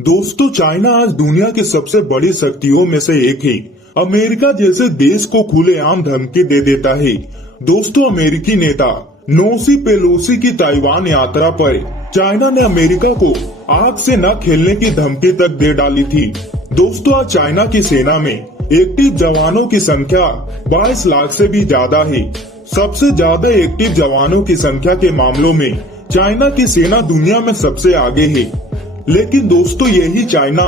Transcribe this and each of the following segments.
दोस्तों, चाइना आज दुनिया की सबसे बड़ी शक्तियों में से एक है। अमेरिका जैसे देश को खुलेआम धमकी दे देता है। दोस्तों, अमेरिकी नेता नोसी पेलोसी की ताइवान यात्रा पर चाइना ने अमेरिका को आग से न खेलने की धमकी तक दे डाली थी। दोस्तों, आज चाइना की सेना में एक्टिव जवानों की संख्या 22 लाख से भी ज्यादा है। सबसे ज्यादा एक्टिव जवानों की संख्या के मामलों में चाइना की सेना दुनिया में सबसे आगे है। लेकिन दोस्तों, यही चाइना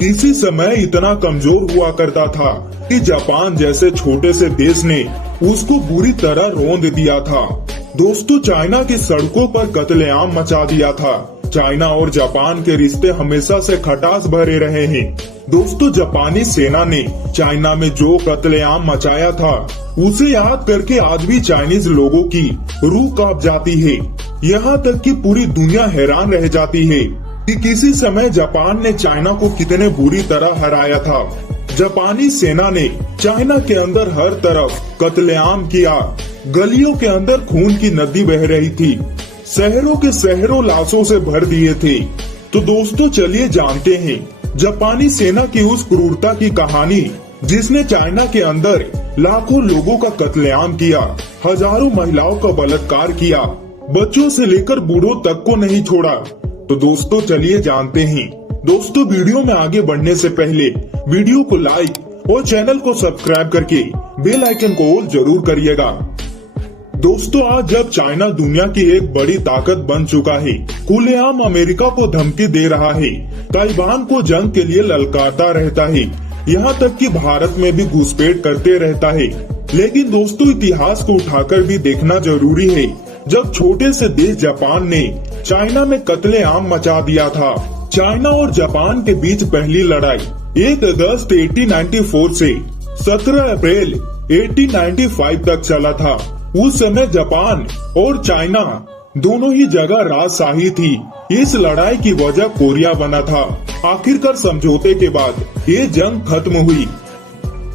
किसी समय इतना कमजोर हुआ करता था कि जापान जैसे छोटे से देश ने उसको बुरी तरह रौंद दिया था। दोस्तों, चाइना की सड़कों पर कत्लेआम मचा दिया था। चाइना और जापान के रिश्ते हमेशा से खटास भरे रहे हैं। दोस्तों, जापानी सेना ने चाइना में जो कत्लेआम मचाया था उसे याद करके आज भी चाइनीज लोगों की रूह कांप जाती है। यहाँ तक कि पूरी दुनिया हैरान रह जाती है कि किसी समय जापान ने चाइना को कितने बुरी तरह हराया था। जापानी सेना ने चाइना के अंदर हर तरफ कत्लेआम किया। गलियों के अंदर खून की नदी बह रही थी। शहरों के शहरों लाशों से भर दिए थे। तो दोस्तों, चलिए जानते हैं जापानी सेना की उस क्रूरता की कहानी जिसने चाइना के अंदर लाखों लोगों का कत्लेआम किया, हजारों महिलाओं का बलात्कार किया, बच्चों से लेकर बूढ़ों तक को नहीं छोड़ा। तो दोस्तों, चलिए जानते हैं। दोस्तों, वीडियो में आगे बढ़ने से पहले वीडियो को लाइक और चैनल को सब्सक्राइब करके बेल आइकन को ऑल जरूर करिएगा। दोस्तों, आज जब चाइना दुनिया की एक बड़ी ताकत बन चुका है, खुलेआम अमेरिका को धमकी दे रहा है, ताइवान को जंग के लिए ललकारता रहता है, यहाँ तक कि भारत में भी घुसपैठ करते रहता है। लेकिन दोस्तों, इतिहास को उठाकर भी देखना जरूरी है। जब छोटे से देश जापान ने चाइना में कत्लेआम मचा दिया था। चाइना और जापान के बीच पहली लड़ाई 1 अगस्त 1894 से 17 अप्रैल 1895 तक चला था। उस समय जापान और चाइना दोनों ही जगह राजशाही थी। इस लड़ाई की वजह कोरिया बना था। आखिरकार समझौते के बाद ये जंग खत्म हुई।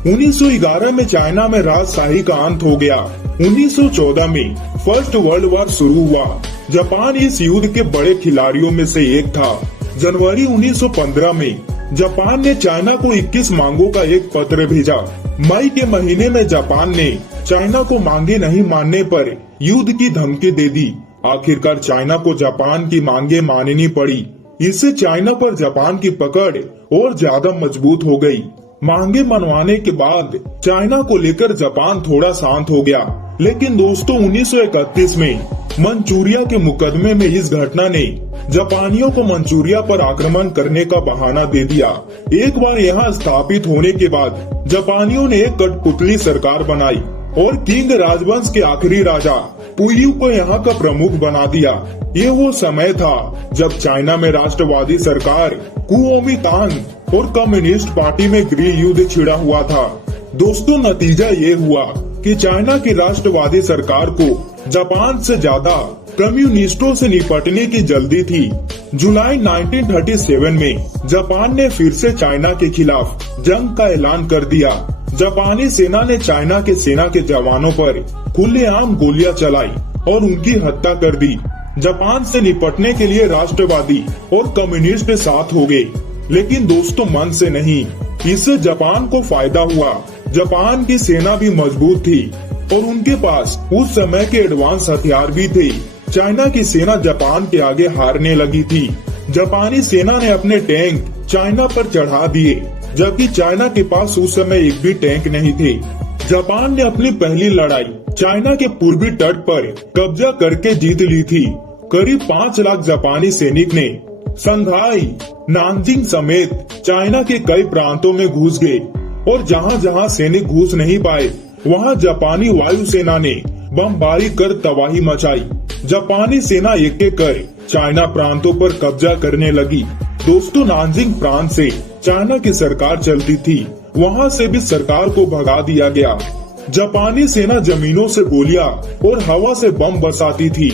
1911 में चाइना में राजशाही का अंत हो गया। 1914 में फर्स्ट वर्ल्ड वॉर शुरू हुआ। जापान इस युद्ध के बड़े खिलाड़ियों में से एक था। जनवरी 1915 में जापान ने चाइना को 21 मांगों का एक पत्र भेजा। मई के महीने में जापान ने चाइना को मांगे नहीं मानने पर युद्ध की धमकी दे दी। आखिरकार चाइना को जापान की मांगे माननी पड़ी। इससे चाइना पर जापान की पकड़ और ज्यादा मजबूत हो गई। मांगे मनवाने के बाद चाइना को लेकर जापान थोड़ा शांत हो गया। लेकिन दोस्तों, 1931 में मंचूरिया के मुकदमे में इस घटना ने जापानियों को मंचूरिया पर आक्रमण करने का बहाना दे दिया। एक बार यहाँ स्थापित होने के बाद जापानियों ने एक कठपुतली सरकार बनाई और किंग राजवंश के आखिरी राजा पुयू को यहाँ का प्रमुख बना दिया। ये वो समय था जब चाइना में राष्ट्रवादी सरकार कुओमितांग और कम्युनिस्ट पार्टी में गृह युद्ध छिड़ा हुआ था। दोस्तों, नतीजा ये हुआ कि चाइना की राष्ट्रवादी सरकार को जापान से ज्यादा कम्युनिस्टों से निपटने की जल्दी थी। जुलाई 1937 में जापान ने फिर से चाइना के खिलाफ जंग का ऐलान कर दिया। जापानी सेना ने चाइना के सेना के जवानों पर खुलेआम गोलियां चलाई और उनकी हत्या कर दी। जापान से निपटने के लिए राष्ट्रवादी और कम्युनिस्ट साथ हो गए। लेकिन दोस्तों, मन से नहीं। इससे जापान को फायदा हुआ। जापान की सेना भी मजबूत थी और उनके पास उस समय के एडवांस हथियार भी थे। चाइना की सेना जापान के आगे हारने लगी थी। जापानी सेना ने अपने टैंक चाइना पर चढ़ा दिए, जबकि चाइना के पास उस समय एक भी टैंक नहीं थे। जापान ने अपनी पहली लड़ाई चाइना के पूर्वी तट पर कब्जा करके जीत ली थी। करीब 5 लाख जापानी सैनिक ने संघाई, नानजिंग समेत चाइना के कई प्रांतों में घुस गए और जहां जहां सैनिक घुस नहीं पाए वहां जापानी वायुसेना ने बमबारी कर तबाही मचाई। जापानी सेना एक एक कर चाइना प्रांतों पर कब्जा करने लगी। दोस्तों, नानजिंग प्रांत से चाइना की सरकार चलती थी। वहां से भी सरकार को भगा दिया गया। जापानी सेना जमीनों से गोलियां और हवा से बम बरसाती थी।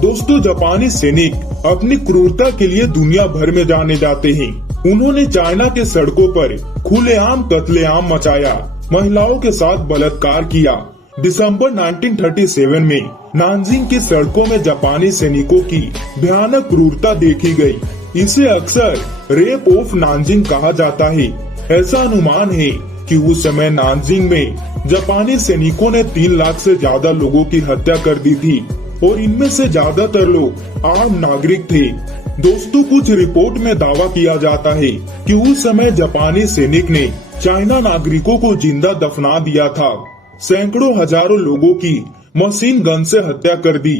दोस्तों, जापानी सैनिक अपनी क्रूरता के लिए दुनिया भर में जाने जाते हैं। उन्होंने चाइना के सड़कों पर खुलेआम कत्लेआम मचाया, महिलाओं के साथ बलात्कार किया। दिसंबर 1937 में नानजिंग की सड़कों में जापानी सैनिकों की भयानक क्रूरता देखी गई। इसे अक्सर रेप ऑफ नानजिंग कहा जाता है। ऐसा अनुमान है कि उस समय नानजिंग में जापानी सैनिकों ने 3 लाख से ज्यादा लोगों की हत्या कर दी थी और इनमें से ज्यादातर लोग आम नागरिक थे। दोस्तों, कुछ रिपोर्ट में दावा किया जाता है कि उस समय जापानी सैनिक ने चाइना नागरिकों को जिंदा दफना दिया था। सैकड़ों हजारों लोगों की मशीन गन से हत्या कर दी।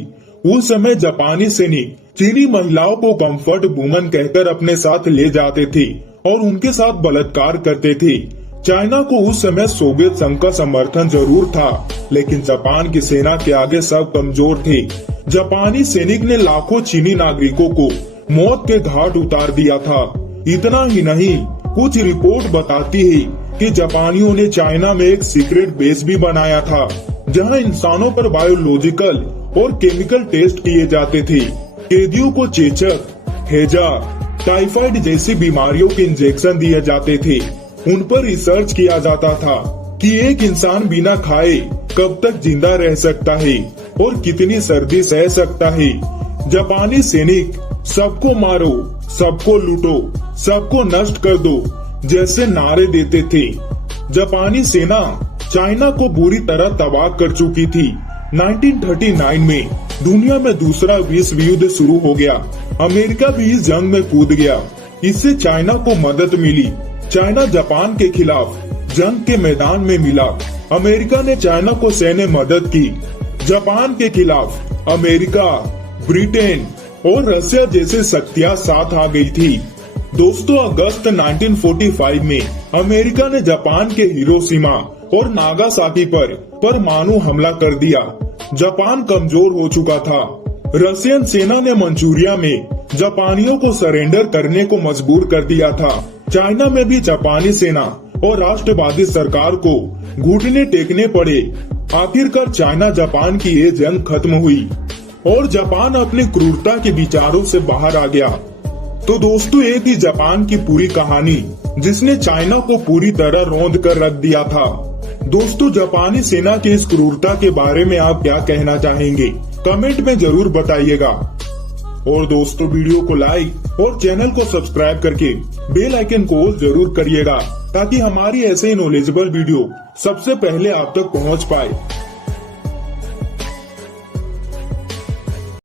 उस समय जापानी सैनिक चीनी महिलाओं को कंफर्ट वुमन कहकर अपने साथ ले जाते थे और उनके साथ बलात्कार करते थे। चाइना को उस समय सोवियत संघ का समर्थन जरूर था, लेकिन जापान की सेना के आगे सब कमजोर थे। जापानी सैनिक ने लाखों चीनी नागरिकों को मौत के घाट उतार दिया था। इतना ही नहीं, कुछ रिपोर्ट बताती है कि जापानियों ने चाइना में एक सीक्रेट बेस भी बनाया था, जहां इंसानों पर बायोलॉजिकल और केमिकल टेस्ट किए जाते थे। कैदियों को चेचक, हैजा, टाइफाइड जैसी बीमारियों के इंजेक्शन दिए जाते थे। उन पर रिसर्च किया जाता था कि एक इंसान बिना खाए कब तक जिंदा रह सकता है और कितनी सर्दी सह सकता है। जापानी सैनिक सबको मारो, सबको लूटो, सबको नष्ट कर दो जैसे नारे देते थे। जापानी सेना चाइना को बुरी तरह तबाह कर चुकी थी। 1939 में दुनिया में दूसरा विश्व युद्ध शुरू हो गया। अमेरिका भी इस जंग में कूद गया। इससे चाइना को मदद मिली। चाइना जापान के खिलाफ जंग के मैदान में मिला। अमेरिका ने चाइना को सैन्य मदद की। जापान के खिलाफ अमेरिका, ब्रिटेन और रशिया जैसे शक्तियां साथ आ गई थी। दोस्तों, अगस्त 1945 में अमेरिका ने जापान के हिरोशिमा और नागासाकी पर परमाणु हमला कर दिया। जापान कमजोर हो चुका था। रशियन सेना ने मंचूरिया में जापानियों को सरेंडर करने को मजबूर कर दिया था। चाइना में भी जापानी सेना और राष्ट्रवादी सरकार को घुटने टेकने पड़े। आखिरकार चाइना जापान की ये जंग खत्म हुई और जापान अपनी क्रूरता के विचारों से बाहर आ गया। तो दोस्तों, ये थी जापान की पूरी कहानी, जिसने चाइना को पूरी तरह रौंद कर रख दिया था। दोस्तों, जापानी सेना की इस क्रूरता के बारे में आप क्या कहना चाहेंगे? कमेंट में जरूर बताइएगा। और दोस्तों, वीडियो को लाइक और चैनल को सब्सक्राइब करके बेल आइकन को जरूर करिएगा, ताकि हमारी ऐसे नॉलेजेबल वीडियो सबसे पहले आप तक पहुंच पाए।